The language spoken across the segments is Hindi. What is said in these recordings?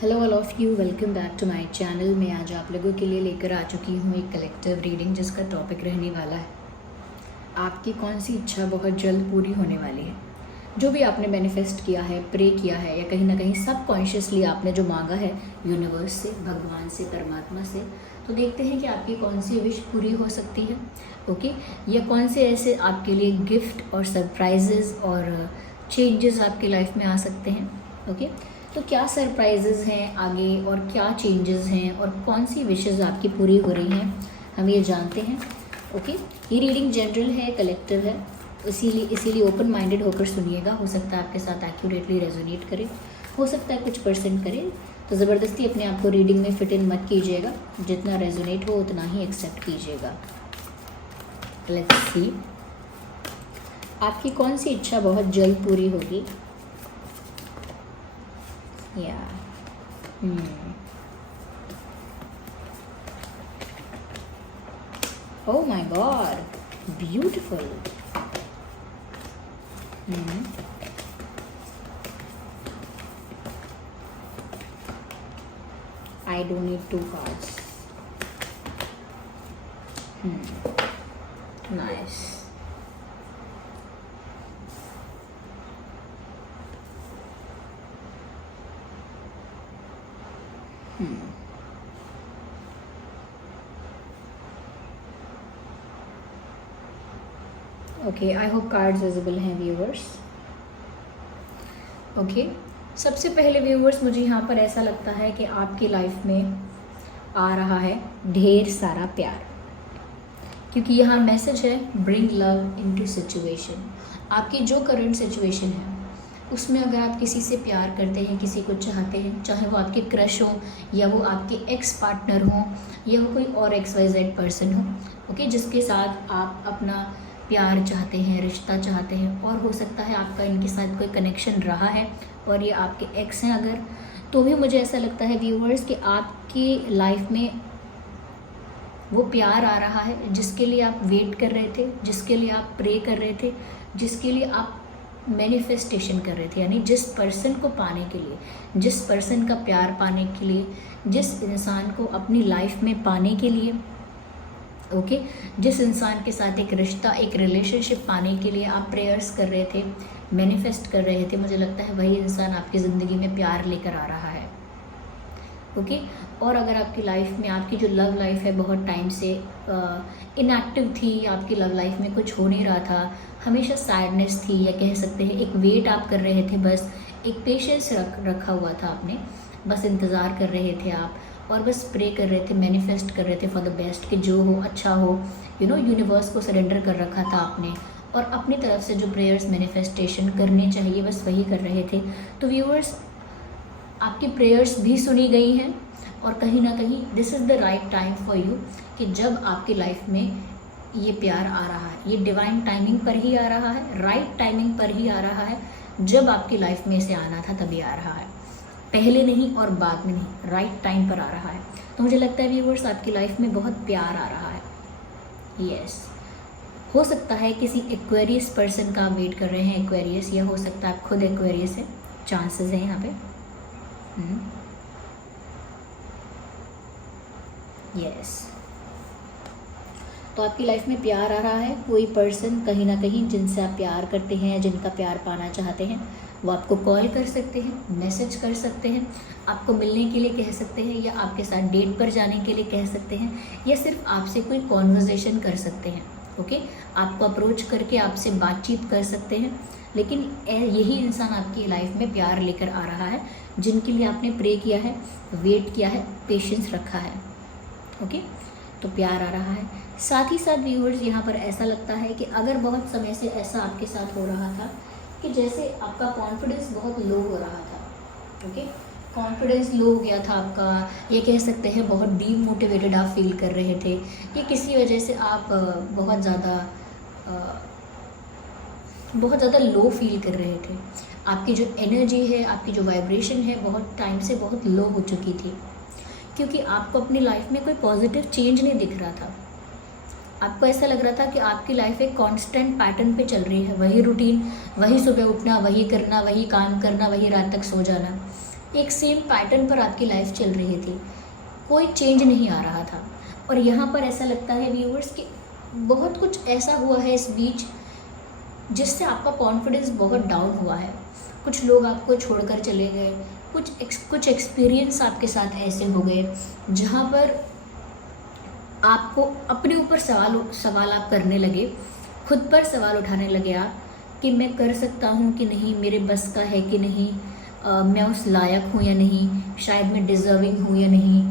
Hello all of you, welcome back to my channel. मैं आज आप लोगों के लिए लेकर आ चुकी हूँ एक कलेक्टिव रीडिंग जिसका टॉपिक रहने वाला है आपकी कौन सी इच्छा बहुत जल्द पूरी होने वाली है। जो भी आपने मैनिफेस्ट किया है, प्रे किया है या कहीं ना कहीं सबकॉन्शियसली आपने जो मांगा है यूनिवर्स से, भगवान से, परमात्मा से, तो देखते हैं कि आपकी कौन सी विश पूरी हो सकती है। ओके, या कौन से ऐसे आपके लिए गिफ्ट और सरप्राइजेज़ और चेंजेस आपकी लाइफ में आ सकते हैं। ओके, तो क्या सरप्राइजेज़ हैं आगे और क्या चेंजेस हैं और कौन सी विशेज़ आपकी पूरी हो रही हैं, हम ये जानते हैं। ओके, ये रीडिंग जनरल है, कलेक्टिव है, इसीलिए ओपन माइंडेड होकर सुनिएगा। हो सकता है आपके साथ एक्यूरेटली रेजोनेट करे, हो सकता है कुछ परसेंट करे, तो ज़बरदस्ती अपने आप को रीडिंग में फिट इन मत कीजिएगा। जितना रेजोनेट हो उतना ही एक्सेप्ट कीजिएगा। लेट्स सी, आपकी कौन सी इच्छा बहुत जल्द पूरी होगी। Oh my God, beautiful. I do need two cards. Nice. Okay, I hope cards visible हैं व्यूअर्स। ओके, सबसे पहले व्यूअर्स मुझे यहाँ पर ऐसा लगता है कि आपकी लाइफ में आ रहा है ढेर सारा प्यार, क्योंकि यहाँ मैसेज है ब्रिंग लव इनटू सिचुएशन। आपकी जो करंट सिचुएशन है उसमें अगर आप किसी से प्यार करते हैं, किसी को चाहते हैं, चाहे वो आपके क्रश हो या वो आपके एक्स पार्टनर हो या वो कोई और XYZ पर्सन हो, ओके, जिसके साथ आप अपना प्यार चाहते हैं, रिश्ता चाहते हैं, और हो सकता है आपका इनके साथ कोई कनेक्शन रहा है और ये आपके एक्स हैं अगर, तो भी मुझे ऐसा लगता है व्यूअर्स कि आपकी लाइफ में वो प्यार आ रहा है जिसके लिए आप वेट कर रहे थे, जिसके लिए आप प्रे कर रहे थे, जिसके लिए आप मैनिफेस्टेशन कर रहे थे, यानी जिस पर्सन को पाने के लिए, जिस पर्सन का प्यार पाने के लिए, जिस इंसान को अपनी लाइफ में पाने के लिए, ओके, जिस इंसान के साथ एक रिश्ता, एक रिलेशनशिप पाने के लिए आप प्रेयर्स कर रहे थे, मैनिफेस्ट कर रहे थे, मुझे लगता है वही इंसान आपकी ज़िंदगी में प्यार लेकर आ रहा है। ओके, और अगर आपकी लाइफ में, आपकी जो लव लाइफ है बहुत टाइम से इनएक्टिव थी, आपकी लव लाइफ में कुछ हो नहीं रहा था, हमेशा सैडनेस थी, या कह सकते हैं एक वेट आप कर रहे थे, बस एक पेशेंस रखा हुआ था आपने, बस इंतज़ार कर रहे थे आप, और बस प्रे कर रहे थे, मैनिफेस्ट कर रहे थे फॉर द बेस्ट कि जो हो अच्छा हो, यूनिवर्स को सरेंडर कर रखा था आपने, और अपनी तरफ से जो प्रेयर्स मैनिफेस्टेशन करने चाहिए बस वही कर रहे थे। तो व्यूअर्स, आपकी प्रेयर्स भी सुनी गई हैं, और कहीं ना कहीं this is the right time for you कि जब आपकी लाइफ में ये प्यार आ रहा है, ये डिवाइन टाइमिंग पर ही आ रहा है, राइट टाइमिंग पर ही आ रहा है। जब आपकी लाइफ में इसे आना था तभी आ रहा है, पहले नहीं और बाद में नहीं, राइट टाइम पर आ रहा है। तो मुझे लगता है व्यूअर्स, आपकी लाइफ में बहुत प्यार आ रहा है। यस, हो सकता है किसी एक्वेरियस पर्सन का आप वेट कर रहे हैं, एक्वेरियस, या हो सकता है आप खुद एक्वेरियस है, चांसेस हैं यहाँ पे। यस, तो आपकी लाइफ में प्यार आ रहा है, कोई पर्सन कहीं ना कहीं जिनसे आप प्यार करते हैं, जिनका प्यार पाना चाहते हैं, वो आपको कॉल कर सकते हैं, मैसेज कर सकते हैं, आपको मिलने के लिए कह सकते हैं, या आपके साथ डेट पर जाने के लिए कह सकते हैं, या सिर्फ आपसे कोई कॉन्वर्जेशन कर सकते हैं। ओके, आपको अप्रोच करके आपसे बातचीत कर सकते हैं। लेकिन यही इंसान आपकी लाइफ में प्यार लेकर आ रहा है, जिनके लिए आपने प्रे किया है, वेट किया है, पेशेंस रखा है। ओके, तो प्यार आ रहा है। साथ ही साथ व्यूअर्स, यहाँ पर ऐसा लगता है कि अगर बहुत समय से ऐसा आपके साथ हो रहा था कि जैसे आपका कॉन्फिडेंस बहुत लो हो रहा था, ओके, कॉन्फिडेंस लो हो गया था आपका, ये कह सकते हैं बहुत डीमोटिवेटेड आप फील कर रहे थे, या किसी वजह से आप बहुत ज़्यादा लो फील कर रहे थे, आपकी जो एनर्जी है, आपकी जो वाइब्रेशन है बहुत टाइम से बहुत लो हो चुकी थी, क्योंकि आपको अपनी लाइफ में कोई पॉजिटिव चेंज नहीं दिख रहा था। आपको ऐसा लग रहा था कि आपकी लाइफ एक कांस्टेंट पैटर्न पे चल रही है, वही रूटीन, वही सुबह उठना, वही करना, वही काम करना, वही रात तक सो जाना, एक सेम पैटर्न पर आपकी लाइफ चल रही थी, कोई चेंज नहीं आ रहा था। और यहाँ पर ऐसा लगता है व्यूअर्स कि बहुत कुछ ऐसा हुआ है इस बीच जिससे आपका कॉन्फिडेंस बहुत डाउन हुआ है। कुछ लोग आपको छोड़कर चले गए, कुछ एक्सपीरियंस आपके साथ ऐसे हो गए जहाँ पर आपको अपने ऊपर सवाल आप करने लगे, खुद पर सवाल उठाने लगे आप कि मैं कर सकता हूँ कि नहीं, मेरे बस का है कि नहीं, मैं उस लायक हूँ या नहीं, शायद मैं डिज़र्विंग हूँ या नहीं,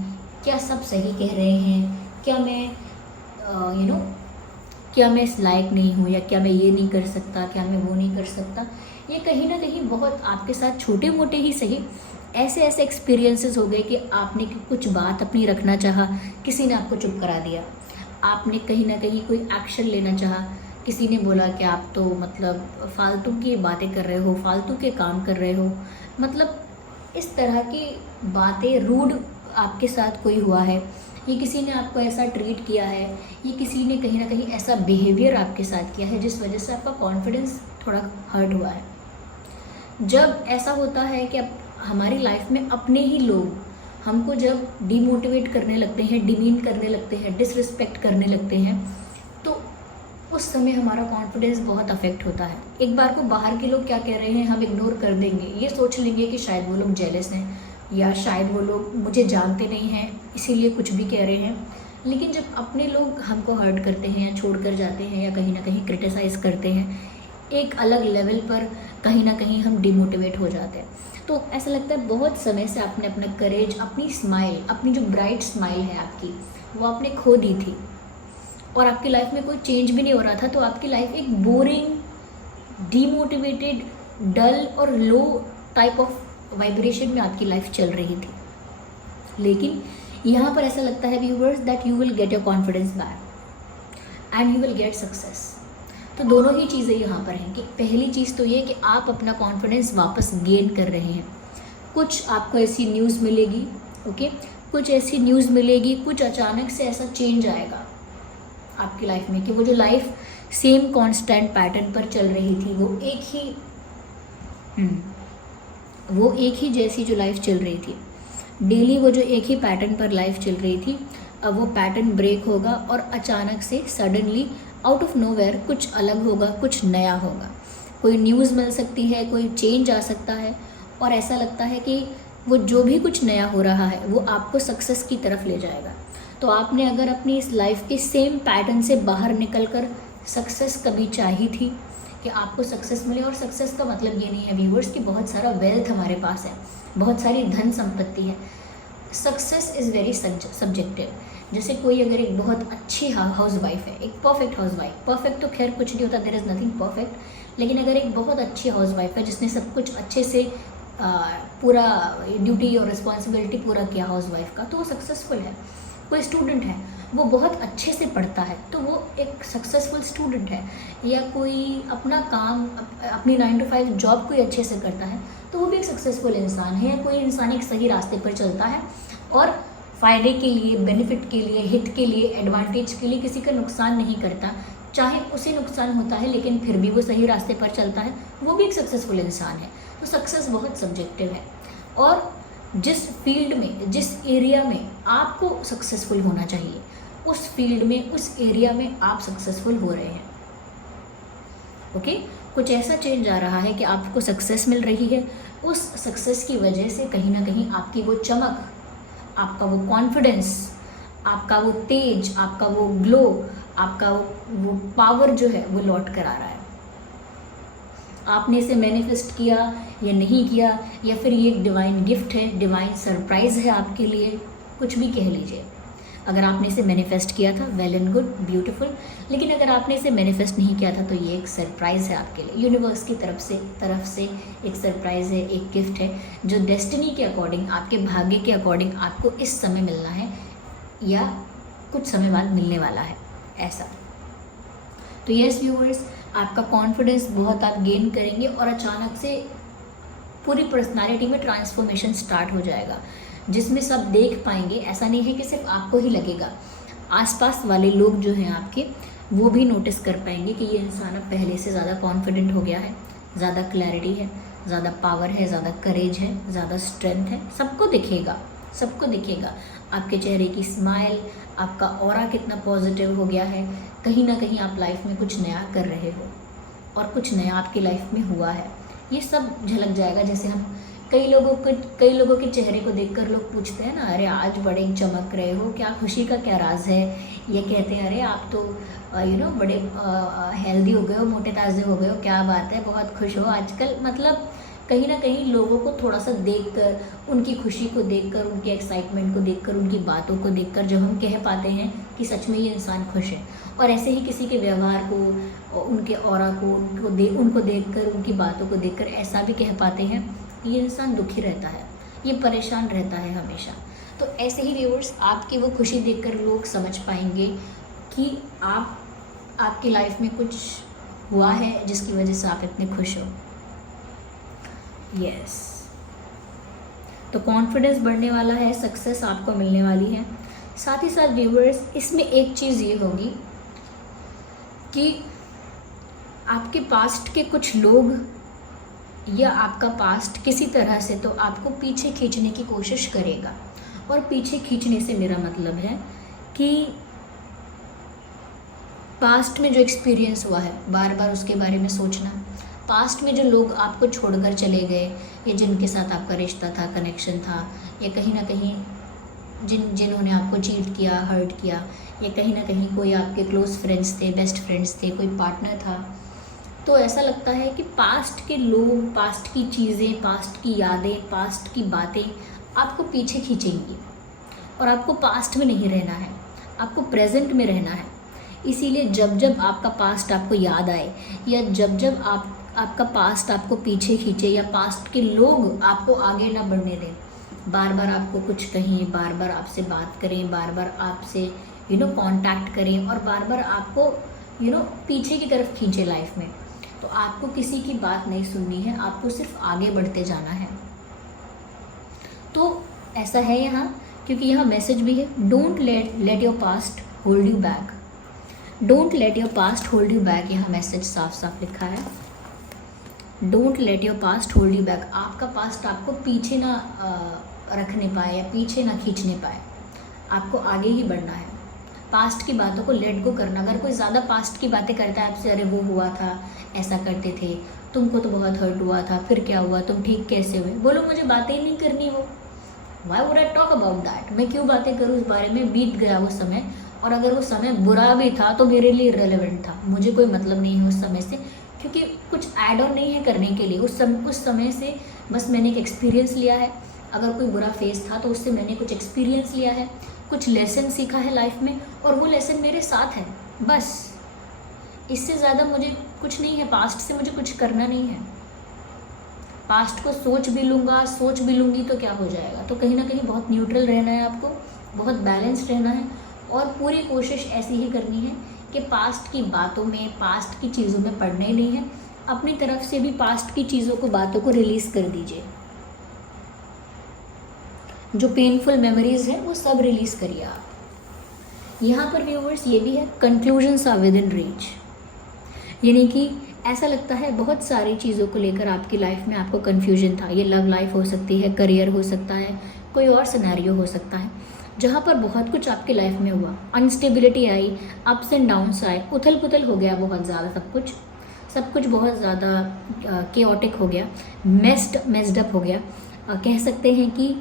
क्या सब सही कह रहे हैं, क्या मैं क्या मैं इस लायक नहीं हूँ, या क्या मैं ये नहीं कर सकता, क्या मैं वो नहीं कर सकता। ये कहीं ना कहीं बहुत आपके साथ छोटे मोटे ही सही ऐसे एक्सपीरियंसेस हो गए कि आपने कुछ बात अपनी रखना चाहा, किसी ने आपको चुप करा दिया। आपने कहीं ना कहीं कोई एक्शन लेना चाहा, किसी ने बोला कि आप तो मतलब फालतू की बातें कर रहे हो, फालतू के काम कर रहे हो, मतलब इस तरह की बातें, रूड आपके साथ कोई हुआ है, ये किसी ने आपको ऐसा ट्रीट किया है, ये किसी ने कहीं ना कहीं ऐसा बिहेवियर आपके साथ किया है जिस वजह से आपका कॉन्फिडेंस थोड़ा हर्ट हुआ है। जब ऐसा होता है कि हमारी लाइफ में अपने ही लोग हमको जब डिमोटिवेट करने लगते हैं, डिमीन करने लगते हैं, डिसरिस्पेक्ट करने लगते हैं, तो उस समय हमारा कॉन्फिडेंस बहुत अफेक्ट होता है। एक बार को बाहर के लोग क्या कह रहे हैं हम इग्नोर कर देंगे, ये सोच लेंगे कि शायद वो लोग जेलस हैं या शायद वो लोग मुझे जानते नहीं हैं इसीलिए कुछ भी कह रहे हैं। लेकिन जब अपने लोग हमको हर्ट करते हैं या छोड़ कर जाते हैं या कहीं ना कहीं क्रिटिसाइज़ करते हैं, एक अलग लेवल पर कहीं ना कहीं हम डिमोटिवेट हो जाते हैं। तो ऐसा लगता है बहुत समय से आपने अपना करेज, अपनी स्माइल, अपनी जो ब्राइट स्माइल है आपकी, वो आपने खो दी थी और आपकी लाइफ में कोई चेंज भी नहीं हो रहा था। तो आपकी लाइफ एक बोरिंग, डीमोटिवेटेड, डल और लो टाइप ऑफ वाइब्रेशन में आपकी लाइफ चल रही थी। लेकिन यहाँ पर ऐसा लगता है viewers that you will get your confidence back and you will get success. तो दोनों ही चीज़ें यहाँ पर हैं कि पहली चीज़ तो ये कि आप अपना कॉन्फिडेंस वापस गेन कर रहे हैं। कुछ आपको ऐसी न्यूज़ मिलेगी, ओके, कुछ ऐसी न्यूज़ मिलेगी, कुछ अचानक से ऐसा चेंज आएगा आपकी लाइफ में कि वो जो लाइफ सेम कांस्टेंट पैटर्न पर चल रही थी, वो एक ही जैसी जो लाइफ चल रही थी डेली, वो जो एक ही पैटर्न पर लाइफ चल रही थी, अब वो पैटर्न ब्रेक होगा और अचानक से सडनली आउट ऑफ नोवेयर कुछ अलग होगा, कुछ नया होगा, कोई न्यूज़ मिल सकती है, कोई चेंज आ सकता है। और ऐसा लगता है कि वो जो भी कुछ नया हो रहा है वो आपको सक्सेस की तरफ ले जाएगा। तो आपने अगर अपनी इस लाइफ के सेम पैटर्न से बाहर निकलकर सक्सेस कभी चाही थी कि आपको सक्सेस मिले, और सक्सेस का मतलब ये नहीं है व्यूअर्स कि बहुत सारा वेल्थ हमारे पास है, बहुत सारी धन संपत्ति है। Success is very subjective. जैसे कोई अगर एक बहुत अच्छी हाउस वाइफ है, एक परफेक्ट हाउस वाइफ, परफेक्ट तो खैर कुछ नहीं होता, देयर इज़ नथिंग परफेक्ट, लेकिन अगर एक बहुत अच्छी हाउस वाइफ है जिसने सब कुछ अच्छे से पूरा ड्यूटी और रिस्पॉन्सिबिलिटी पूरा किया हाउस वाइफ का, तो वो सक्सेसफुल है। कोई स्टूडेंट है, वो बहुत अच्छे से पढ़ता है, तो वो एक सक्सेसफुल स्टूडेंट है। या कोई अपना काम, अपनी 9 to 5 जॉब कोई अच्छे से करता है, तो वो भी एक सक्सेसफुल इंसान है। या कोई इंसान एक सही रास्ते पर चलता है और फ़ायदे के लिए, बेनिफिट के लिए, हित के लिए, एडवांटेज के लिए किसी का नुकसान नहीं करता, चाहे उसे नुकसान होता है लेकिन फिर भी वो सही रास्ते पर चलता है, वो भी एक सक्सेसफुल इंसान है। तो सक्सेस बहुत सब्जेक्टिव है, और जिस फील्ड में, जिस एरिया में आपको सक्सेसफुल होना चाहिए, उस फील्ड में, उस एरिया में आप सक्सेसफुल हो रहे हैं। ओके, कुछ ऐसा चेंज आ रहा है कि आपको सक्सेस मिल रही है, उस सक्सेस की वजह से कहीं ना कहीं आपकी वो चमक, आपका वो कॉन्फिडेंस, आपका वो तेज, आपका वो ग्लो, आपका वो पावर जो है वो लौट कर आ रहा है। आपने इसे मैनिफेस्ट किया या नहीं किया, या फिर ये एक डिवाइन गिफ्ट है, डिवाइन सरप्राइज़ है आपके लिए, कुछ भी कह लीजिए। अगर आपने इसे मैनिफेस्ट किया था, वेल एंड गुड, ब्यूटीफुल। लेकिन अगर आपने इसे मैनिफेस्ट नहीं किया था, तो ये एक सरप्राइज़ है आपके लिए, यूनिवर्स की तरफ से एक सरप्राइज़ है, एक गिफ्ट है जो डेस्टिनी के अकॉर्डिंग, आपके भाग्य के अकॉर्डिंग आपको इस समय मिलना है या कुछ समय बाद मिलने वाला है, ऐसा। तो यस व्यूअर्स, आपका कॉन्फिडेंस बहुत आप गेन करेंगे और अचानक से पूरी पर्सनालिटी में ट्रांसफॉर्मेशन स्टार्ट हो जाएगा, जिसमें सब देख पाएंगे। ऐसा नहीं है कि सिर्फ आपको ही लगेगा, आसपास वाले लोग जो हैं आपके, वो भी नोटिस कर पाएंगे कि ये इंसान अब पहले से ज़्यादा कॉन्फिडेंट हो गया है, ज़्यादा क्लैरिटी है, ज़्यादा पावर है, ज़्यादा करेज है, ज़्यादा स्ट्रेंथ है, सबको दिखेगा, सबको दिखेगा। आपके चेहरे की स्माइल, आपका ऑरा कितना पॉजिटिव हो गया है। कहीं ना कहीं आप लाइफ में कुछ नया कर रहे हो और कुछ नया आपकी लाइफ में हुआ है, ये सब झलक जाएगा। जैसे हम कई लोगों के चेहरे को देखकर लोग पूछते हैं ना, अरे आज बड़े चमक रहे हो, क्या खुशी का क्या राज है। ये कहते हैं अरे आप तो बड़े हेल्दी हो गए हो, मोटे ताज़े हो गए हो, क्या बात है, बहुत खुश हो आजकल। मतलब कहीं ना कहीं लोगों को थोड़ा सा देखकर, उनकी खुशी को देखकर, उनके एक्साइटमेंट को देखकर, उनकी बातों को देखकर जब हम कह पाते हैं कि सच में ये इंसान खुश है। और ऐसे ही किसी के व्यवहार को, उनके ऑरा को, उनको देखकर, उनकी बातों को देखकर ऐसा भी कह पाते हैं ये इंसान दुखी रहता है, ये परेशान रहता है हमेशा। तो ऐसे ही व्यूअर्स, आपकी वो खुशी देखकर लोग समझ पाएंगे कि आपकी लाइफ में कुछ हुआ है जिसकी वजह से आप इतने खुश हो। यस, तो कॉन्फिडेंस बढ़ने वाला है, सक्सेस आपको मिलने वाली है। साथ ही साथ व्यूअर्स, इसमें एक चीज़ ये होगी कि आपके पास्ट के कुछ लोग या आपका पास्ट किसी तरह से तो आपको पीछे खींचने की कोशिश करेगा। और पीछे खींचने से मेरा मतलब है कि पास्ट में जो एक्सपीरियंस हुआ है, बार बार उसके बारे में सोचना। पास्ट में जो लोग आपको छोड़कर चले गए या जिनके साथ आपका रिश्ता था, कनेक्शन था, या कहीं ना कहीं जिन्होंने आपको चीट किया, हर्ट किया, या कहीं ना कहीं कोई आपके क्लोज फ्रेंड्स थे, बेस्ट फ्रेंड्स थे, कोई पार्टनर था, तो ऐसा लगता है कि पास्ट के लोग, पास्ट की चीज़ें, पास्ट की यादें, पास्ट की बातें आपको पीछे खींचेंगी। और आपको पास्ट में नहीं रहना है, आपको प्रेजेंट में रहना है। इसीलिए जब जब आपका पास्ट आपको याद आए, या जब जब आपका पास्ट आपको पीछे खींचे, या पास्ट के लोग आपको आगे ना बढ़ने दें, बार बार आपको कुछ कहें, बार बार आपसे बात करें, बार बार आपसे कांटेक्ट करें, और बार बार आपको पीछे की तरफ खींचे लाइफ में, तो आपको किसी की बात नहीं सुननी है, आपको सिर्फ आगे बढ़ते जाना है। तो ऐसा है यहाँ, क्योंकि यहाँ मैसेज भी है, don't let your past hold you back. Don't let your past hold you back, यहाँ मैसेज साफ साफ लिखा है। Don't let your past hold you back. आपका पास्ट आपको पीछे ना रखने पाए या पीछे ना खींचने पाए, आपको आगे ही बढ़ना है। पास्ट की बातों को लेट गो करना। अगर कोई ज़्यादा पास्ट की बातें करता है आपसे, अरे वो हुआ था, ऐसा करते थे, तुमको तो बहुत हर्ट हुआ था, फिर क्या हुआ, तुम ठीक कैसे हुए, बोलो मुझे बातें ही नहीं करनी वो। Why would I talk about that, मैं क्यों बातें करूँ उस बारे में, बीत गया वो समय। और अगर वो समय बुरा भी था तो मेरे लिए इररिलेवेंट था, मुझे कोई मतलब नहीं है उस समय से, क्योंकि कुछ ऐड ऑन नहीं है करने के लिए। उस समय से बस मैंने एक एक्सपीरियंस लिया है। अगर कोई बुरा फेस था तो उससे मैंने कुछ एक्सपीरियंस लिया है, कुछ लेसन सीखा है लाइफ में, और वो लेसन मेरे साथ है, बस। इससे ज़्यादा मुझे कुछ नहीं है, पास्ट से मुझे कुछ करना नहीं है। पास्ट को सोच भी लूँगी तो क्या हो जाएगा। तो कहीं ना कहीं बहुत न्यूट्रल रहना है आपको, बहुत बैलेंस्ड रहना है, और पूरी कोशिश ऐसी ही करनी है कि पास्ट की बातों में, पास्ट की चीज़ों में पड़ना ही नहीं है। अपनी तरफ से भी पास्ट की चीज़ों को, बातों को रिलीज़ कर दीजिए। जो पेनफुल मेमोरीज है वो सब रिलीज़ करिए आप। यहाँ पर व्यूअर्स ये भी है, conclusions are within reach, यानी कि ऐसा लगता है बहुत सारी चीज़ों को लेकर आपकी लाइफ में आपको कन्फ्यूजन था। ये लव लाइफ हो सकती है, करियर हो सकता है, कोई और सिनेरियो हो सकता है, जहाँ पर बहुत कुछ आपकी लाइफ में हुआ, अनस्टेबिलिटी आई, अप्स एंड डाउन्स आए, उथल पुथल हो गया बहुत ज़्यादा, सब कुछ बहुत ज़्यादा केओटिक हो गया, मेस्ड अप हो गया, कह सकते हैं कि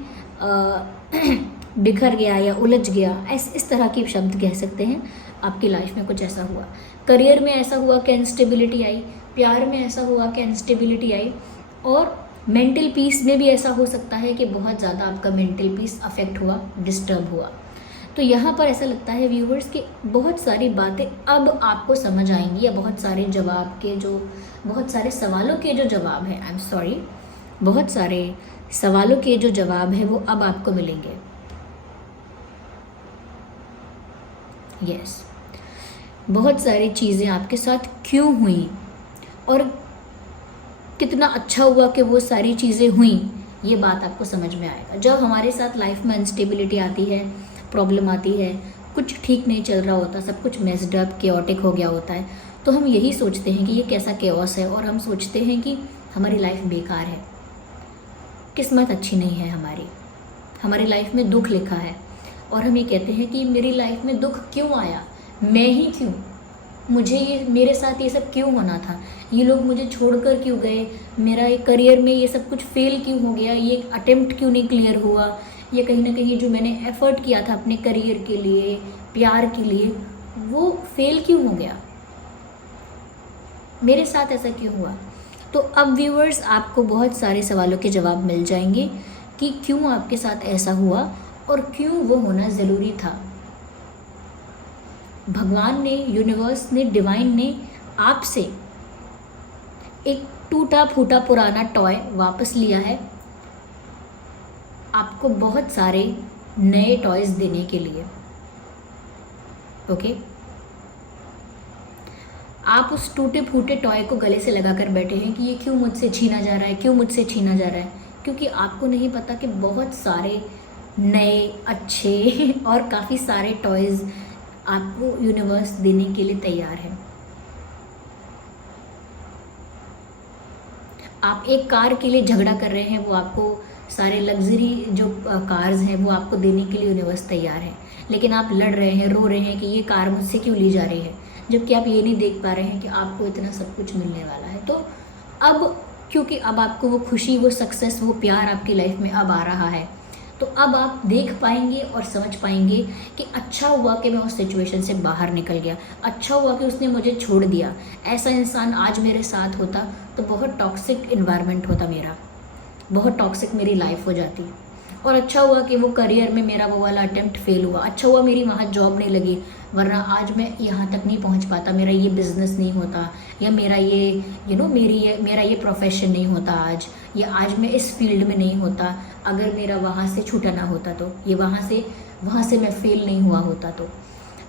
बिखर गया या उलझ गया, इस तरह के शब्द कह सकते हैं। आपकी लाइफ में कुछ ऐसा हुआ, करियर में ऐसा हुआ कि अनस्टेबिलिटी आई, प्यार में ऐसा हुआ कि अनस्टेबिलिटी आई, और मेंटल पीस में भी ऐसा हो सकता है कि बहुत ज़्यादा आपका मेंटल पीस अफेक्ट हुआ, डिस्टर्ब हुआ। तो यहाँ पर ऐसा लगता है व्यूअर्स कि बहुत सारी बातें अब आपको समझ आएंगी, या बहुत सारे सवालों के जो जवाब हैं, आई एम सॉरी, बहुत सारे सवालों के जो जवाब है वो अब आपको मिलेंगे। यस, बहुत सारी चीज़ें आपके साथ क्यों हुई और कितना अच्छा हुआ कि वो सारी चीज़ें हुई, ये बात आपको समझ में आएगा। जब हमारे साथ लाइफ में अनस्टेबिलिटी आती है, प्रॉब्लम आती है, कुछ ठीक नहीं चल रहा होता, सब कुछ मेस्ड अप, केओटिक हो गया होता है, तो हम यही सोचते हैं कि ये कैसा केओस है, और हम सोचते हैं कि हमारी लाइफ बेकार है, किस्मत अच्छी नहीं है हमारी लाइफ में दुख लिखा है, और हम ये कहते हैं कि मेरी लाइफ में दुख क्यों आया, मैं ही क्यों, मेरे साथ ये सब क्यों होना था, ये लोग मुझे छोड़कर क्यों गए, मेरा एक करियर में ये सब कुछ फेल क्यों हो गया, ये अटेम्प्ट क्यों नहीं क्लियर हुआ, ये कहीं ना कहीं जो मैंने एफर्ट किया था अपने करियर के लिए, प्यार के लिए, वो फेल क्यों हो गया, मेरे साथ ऐसा क्यों हुआ। तो अब व्यूअर्स आपको बहुत सारे सवालों के जवाब मिल जाएंगे कि क्यों आपके साथ ऐसा हुआ और क्यों वो होना ज़रूरी था। भगवान ने, यूनिवर्स ने, डिवाइन ने आपसे एक टूटा फूटा पुराना टॉय वापस लिया है, आपको बहुत सारे नए टॉयज देने के लिए। ओके, आप उस टूटे फूटे टॉय को गले से लगाकर बैठे हैं कि ये क्यों मुझसे छीना जा रहा है, क्यों मुझसे छीना जा रहा है, क्योंकि आपको नहीं पता कि बहुत सारे नए अच्छे और काफ़ी सारे टॉयज़ आपको यूनिवर्स देने के लिए तैयार है। आप एक कार के लिए झगड़ा कर रहे हैं, वो आपको सारे लग्जरी जो कार्स हैं वो आपको देने के लिए यूनिवर्स तैयार है, लेकिन आप लड़ रहे हैं, रो रहे हैं कि ये कार मुझसे क्यों ली जा रही है, जबकि आप ये नहीं देख पा रहे हैं कि आपको इतना सब कुछ मिलने वाला है। तो अब क्योंकि अब आपको वो खुशी, वो सक्सेस, वो प्यार आपकी लाइफ में अब आ रहा है, तो अब आप देख पाएंगे और समझ पाएंगे कि अच्छा हुआ कि मैं उस सिचुएशन से बाहर निकल गया, अच्छा हुआ कि उसने मुझे छोड़ दिया, ऐसा इंसान आज मेरे साथ होता तो बहुत टॉक्सिक इन्वायरमेंट होता मेरा, बहुत टॉक्सिक मेरी लाइफ हो जाती। और अच्छा हुआ कि वो करियर में मेरा वो वाला अटेम्प्ट फेल हुआ, अच्छा हुआ मेरी वहाँ जॉब नहीं लगी, वरना आज मैं यहाँ तक नहीं पहुँच पाता, मेरा ये बिज़नेस नहीं होता, या मेरा ये मेरा ये प्रोफेशन नहीं होता आज, या आज मैं इस फील्ड में नहीं होता अगर मेरा वहाँ से छूटा ना होता, तो ये वहाँ से मैं फेल नहीं हुआ होता।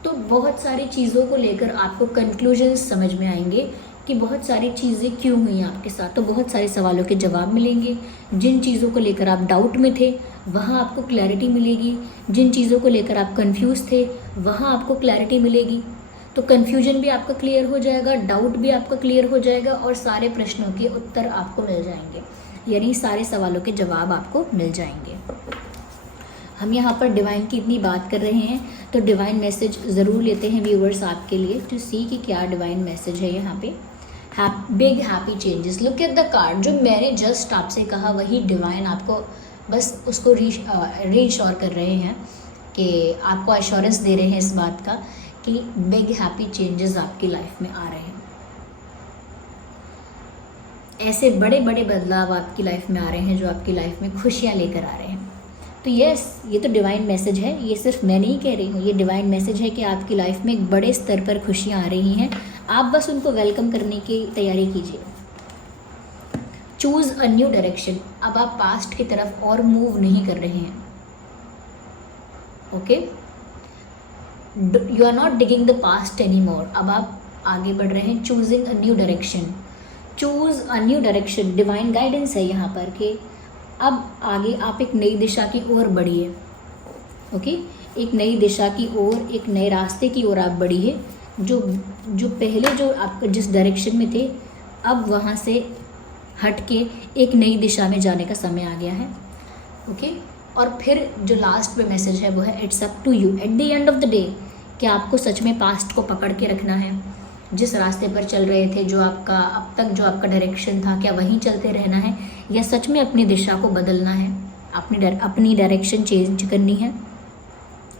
तो बहुत सारी चीज़ों को लेकर आपको कंक्लूजन्स समझ में आएंगे कि बहुत सारी चीज़ें क्यों हुई आपके साथ, तो बहुत सारे सवालों के जवाब मिलेंगे। जिन चीज़ों को लेकर आप डाउट में थे वहाँ आपको क्लैरिटी मिलेगी, जिन चीज़ों को लेकर आप कंफ्यूज थे वहाँ आपको क्लैरिटी मिलेगी। तो कन्फ्यूजन भी आपका क्लियर हो जाएगा, डाउट भी आपका क्लियर हो जाएगा, और सारे प्रश्नों के उत्तर आपको मिल जाएंगे, यानी सारे सवालों के जवाब आपको मिल जाएंगे। हम यहाँ पर डिवाइन की इतनी बात कर रहे हैं तो डिवाइन मैसेज ज़रूर लेते हैं व्यूवर्स आपके लिए, टू सी कि क्या डिवाइन मैसेज है यहाँ पे। Big happy changes, look at the card, जो मैंने जस्ट आपसे कहा वही डिवाइन आपको बस उसको रीश्योर कर रहे हैं, कि आपको एश्योरेंस दे रहे हैं इस बात का कि बिग हैप्पी चेंजेस आपकी लाइफ में आ रहे हैं। ऐसे बड़े बड़े बदलाव आपकी लाइफ में आ रहे हैं जो आपकी लाइफ में खुशियाँ लेकर आ रहे हैं। तो यस, ये तो डिवाइन मैसेज है, ये सिर्फ मैं नहीं कह रही हूँ, ये डिवाइन मैसेज है कि आपकी लाइफ में एक बड़े स्तर पर खुशियाँ आ रही हैं, आप बस उनको वेलकम करने की तैयारी कीजिए। चूज़ अ न्यू डायरेक्शन, अब आप पास्ट की तरफ और मूव नहीं कर रहे हैं। Okay, you are not digging the past any more, अब आप आगे बढ़ रहे हैं। Choosing a new direction, choose a new direction, divine guidance है यहाँ पर कि अब आगे आप एक नई दिशा की ओर बढ़िए। ओके, एक नई दिशा की ओर, एक नए रास्ते की ओर आप बढ़िए। जो पहले जो आप जिस डायरेक्शन में थे, अब वहाँ से हट के एक नई दिशा में जाने का समय आ गया है। ओके, और फिर जो लास्ट में मैसेज है वो है it's up to you at the end of the day, कि आपको सच में पास्ट को पकड़ के रखना है। जिस रास्ते पर चल रहे थे, जो आपका अब तक जो आपका डायरेक्शन था, क्या वहीं चलते रहना है या सच में अपनी दिशा को बदलना है, अपनी डायरेक्शन चेंज करनी है,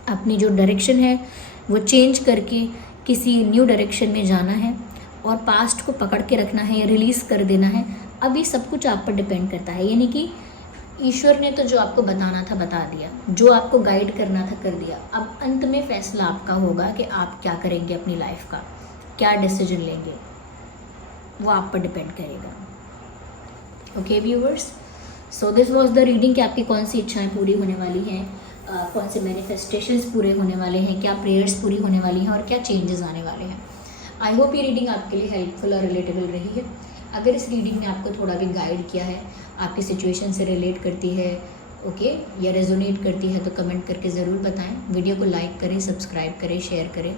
अपनी जो डायरेक्शन है वो चेंज करके किसी न्यू डायरेक्शन में जाना है, और पास्ट को पकड़ के रखना है या रिलीज़ कर देना है। अब ये सब कुछ आप पर डिपेंड करता है, यानी कि ईश्वर ने तो जो आपको बताना था बता दिया, जो आपको गाइड करना था कर दिया। अब अंत में फैसला आपका होगा कि आप क्या करेंगे अपनी लाइफ का, क्या डिसीजन लेंगे, वो आप पर डिपेंड करेगा। Okay viewers, so this was the reading कि आपकी कौन सी इच्छाएं पूरी होने वाली हैं, कौन से मैनिफेस्टेशंस पूरे होने वाले हैं, क्या प्रेयर्स पूरी होने वाली हैं और क्या चेंजेस आने वाले हैं। आई होप ये रीडिंग आपके लिए हेल्पफुल और रिलेटेबल रही है। अगर इस रीडिंग ने आपको थोड़ा भी गाइड किया है, आपकी सिचुएशन से रिलेट करती है, ओके, या रेजोनेट करती है, तो कमेंट करके ज़रूर बताएं। वीडियो को लाइक करें, सब्सक्राइब करें, शेयर करें,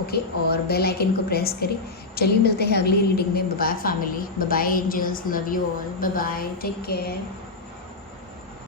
ओके, और बेल आइकन को प्रेस करें। चलिए मिलते हैं अगली रीडिंग में। Bye bye family, bye bye angels, love you all, bye bye, take care.